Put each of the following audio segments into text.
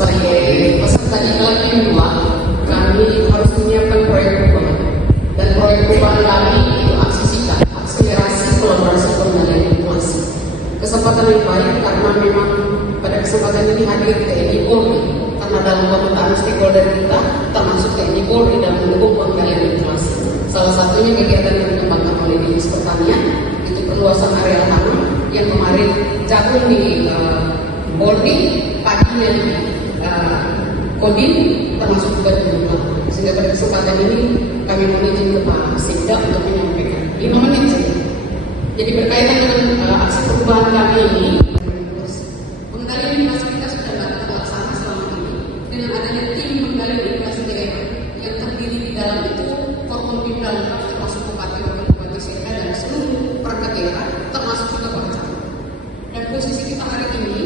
sebagai peserta iklan kedua, kami harus menyiapkan proyek perubahan. Dan proyek perubahan kami itu aksi sikap, akselerasi kolaborasi pengendalian inflasi. Kesempatan yang baik karena memang pada kesempatan ini hadir TNI Polri, karena dalam pemetaan stakeholder kita termasuk TNI Polri dan mendukung pengendalian inflasi. Salah satunya kegiatan yang dikembangkan oleh Dinas Pertanian itu perluasan area tanam yang kemarin jagung di Polri, padinya di Kodim, termasuk juga di Bogor. Sehingga pada kesempatan ini kami mohon izin ke Pak Sekda untuk menyampaikan 5 menit saja. Jadi berkaitan dengan aksi perubahan kami ini, pengendalian inflasi kita sudah terlaksana selama ini dengan adanya tim pengendalian inflasi daerah yang terdiri di dalam itu Forkompimda termasuk Bupati Sekda dan seluruh perangkat daerah termasuk juga Bangsa. Dan posisi kita hari ini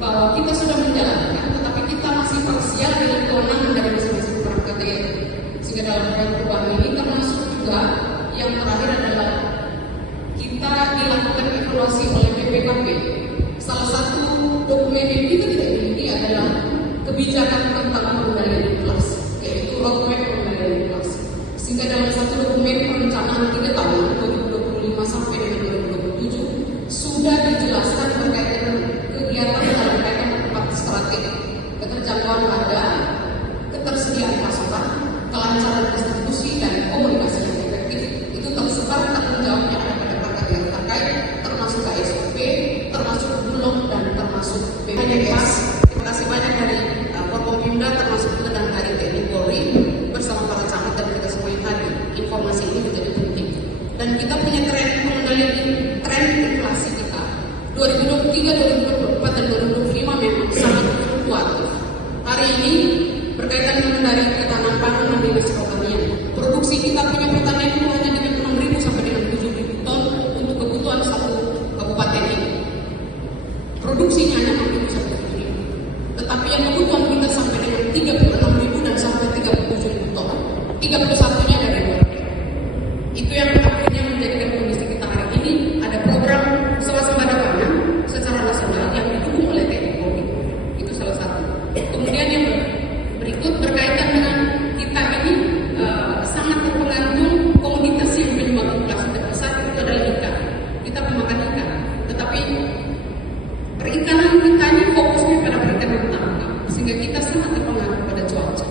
bahwa kita sudah menjalankan, tetapi kita masih parsial dengan kewenangan dari masing-masing perangkat daerah. Sehingga dalam perubahan ini termasuk juga yang terakhir adalah kita dilakukan evaluasi oleh BPKP. Salah satu dokumen yang kita tidak miliki adalah kebijakan tentang pengendalian inflasi, yaitu roadmap pengendalian inflasi. Sehingga dalam satu dokumen perencanaan 3 tahun 2025 sampai dengan 2027 sudah dijelaskan terkait dengan kegiatan dalam kaitan 4 strategi: keterjangkauan harga, ketersediaan pasokan, kelancaran distribusi, dan komunikasi yang efektif. Itu tersebar tanggung jawabnya ada pada perangkat yang terkait, termasuk KSOP, termasuk Bulog, dan termasuk BPJS. Terima kasih banyak dari Forkompimda, termasuk juga dari TNI Polri bersama para camat dan kita semua yang hadir. Informasi ini menjadi penting. Dan kita punya tren pengendalian tren inflasi kita 2023, 2024, dan 2025 memang sangat fluktuatif. Hari ini berkaitan dengan dari ketahanan pangan dan dinas pertanian, produksi kita punya pertanian itu hanya dengan 6.000 sampai dengan 7.000 ton untuk kebutuhan satu kabupaten ini. Produksinya hanya 6.000 sampai 7.000, tetapi yang kebutuhan kita sampai dengan 36.000 dan sampai 37.000 ton. 31-nya dari luar. Itu yang akhirnya menjadikan kondisi kita hari ini ada program swasembada pangan secara nasional yang didukung oleh TNI Polri. Itu salah satu. Kemudian yang berikut berkaitan dengan kita ini sangat terpengaruh komoditas yang penyumbang inflasi terbesar itu adalah ikan. Kita pemakan ikan, tetapi perikanan kita ini fokusnya pada perikanan tangkap, sehingga kita sangat terpengaruh pada cuaca.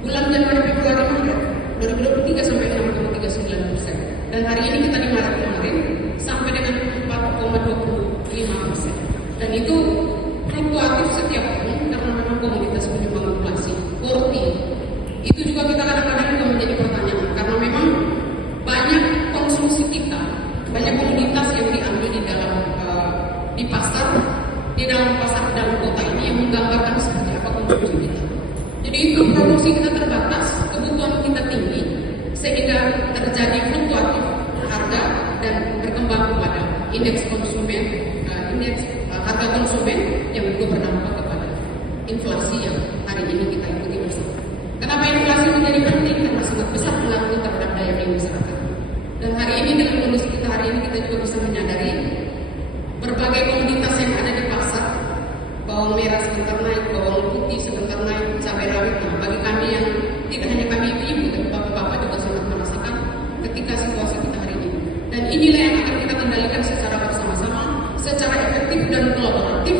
Bulan Januari, Februari, Maret 2023 sampai 6,39%, dan hari ini kita di Maret kemarin sampai dengan 4,25%, dan itu fluktuatif setiap tahun karena memang komoditas penyumbang inflasi. Worthy itu juga kita kadang-kadang juga menjadi pertanyaan karena memang banyak konsumsi kita, banyak komoditas yang diambil di dalam di pasar dalam kota ini yang menggambarkan seperti apa konsumsi kita. Jadi itu produksi kita terbatas, kebutuhan kita tinggi, sehingga terjadi fluktuatif harga dan berkembang kepada indeks konsumen, harga konsumen yang juga berdampak kepada inflasi yang hari ini kita ikuti bersama. Kenapa inflasi menjadi penting? Karena sangat besar pengaruhnya terhadap daya beli masyarakat. Dan hari ini dengan kondisi kita hari ini kita juga bisa menyadari berbagai komoditas yang ada di pasar, bawang merah sebentar naik, bawang putih sebentar naik, cabai rawit. Nah, bagi kami yang tidak hanya kami ibu-ibu, tapi bapak-bapak juga sangat merasakan ketika situasi kita hari ini. Dan inilah yang akan kita kendalikan secara bersama-sama, secara efektif dan kolaboratif